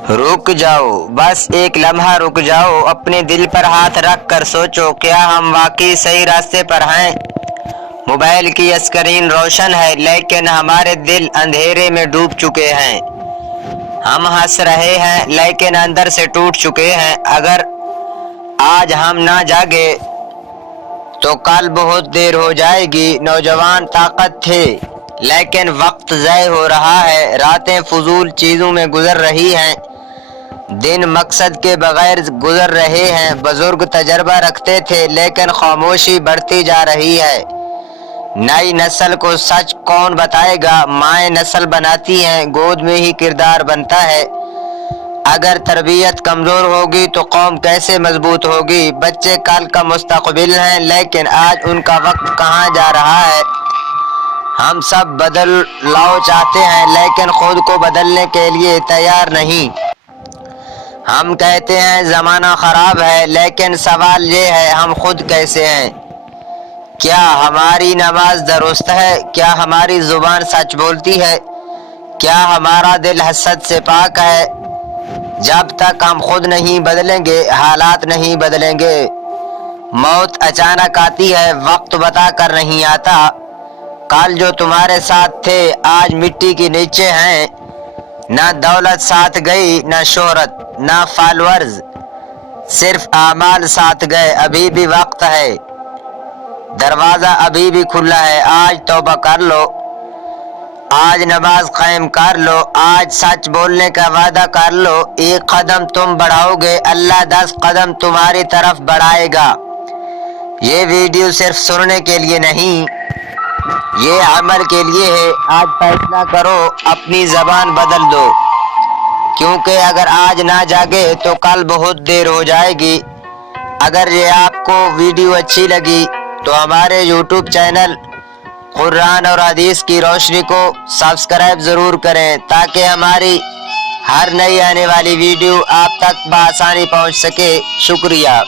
रुक जाओ, बस एक लम्हा रुक जाओ, अपने दिल पर हाथ रख कर सोचो, क्या हम वाकई सही रास्ते पर हैं? मोबाइल की स्क्रीन रोशन है, लेकिन हमारे दिल अंधेरे में डूब चुके हैं। हम हंस रहे हैं, लेकिन अंदर से टूट चुके हैं। अगर आज हम ना जागे तो कल बहुत देर हो जाएगी। नौजवान ताकत थे, लेकिन वक्त ज़ाय हो रहा है। रातें फजूल चीज़ों में गुजर रही हैं, दिन मकसद के बगैर गुजर रहे हैं। बुजुर्ग तजर्बा रखते थे, लेकिन खामोशी बढ़ती जा रही है। नई नस्ल को सच कौन बताएगा? माएँ नस्ल बनाती हैं, गोद में ही किरदार बनता है। अगर तरबियत कमज़ोर होगी तो कौम कैसे मजबूत होगी? बच्चे कल का मुस्तकबिल हैं, लेकिन आज उनका वक्त कहाँ जा रहा है? हम सब बदलाव चाहते हैं, लेकिन खुद को बदलने के लिए तैयार नहीं। हम कहते हैं ज़माना ख़राब है, लेकिन सवाल ये है हम खुद कैसे हैं? क्या हमारी नमाज दुरुस्त है? क्या हमारी ज़ुबान सच बोलती है? क्या हमारा दिल हसद से पाक है? जब तक हम खुद नहीं बदलेंगे, हालात नहीं बदलेंगे। मौत अचानक आती है, वक्त बता कर नहीं आता। कल जो तुम्हारे साथ थे आज मिट्टी के नीचे हैं। ना दौलत साथ गई, ना शोहरत, ना फॉलोअर्स, सिर्फ आमाल साथ गए। अभी भी वक्त है, दरवाजा अभी भी खुला है। आज तौबा कर लो, आज नमाज कायम कर लो, आज सच बोलने का वादा कर लो। एक कदम तुम बढ़ाओगे, अल्लाह 10 कदम तुम्हारी तरफ बढ़ाएगा। ये वीडियो सिर्फ सुनने के लिए नहीं, ये अमल के लिए है। आज फैसला करो, अपनी ज़बान बदल दो, क्योंकि अगर आज ना जागे तो कल बहुत देर हो जाएगी। अगर ये आपको वीडियो अच्छी लगी तो हमारे YouTube चैनल कुरान और हदीस की रोशनी को सब्सक्राइब ज़रूर करें, ताकि हमारी हर नई आने वाली वीडियो आप तक बआसानी पहुंच सके। शुक्रिया।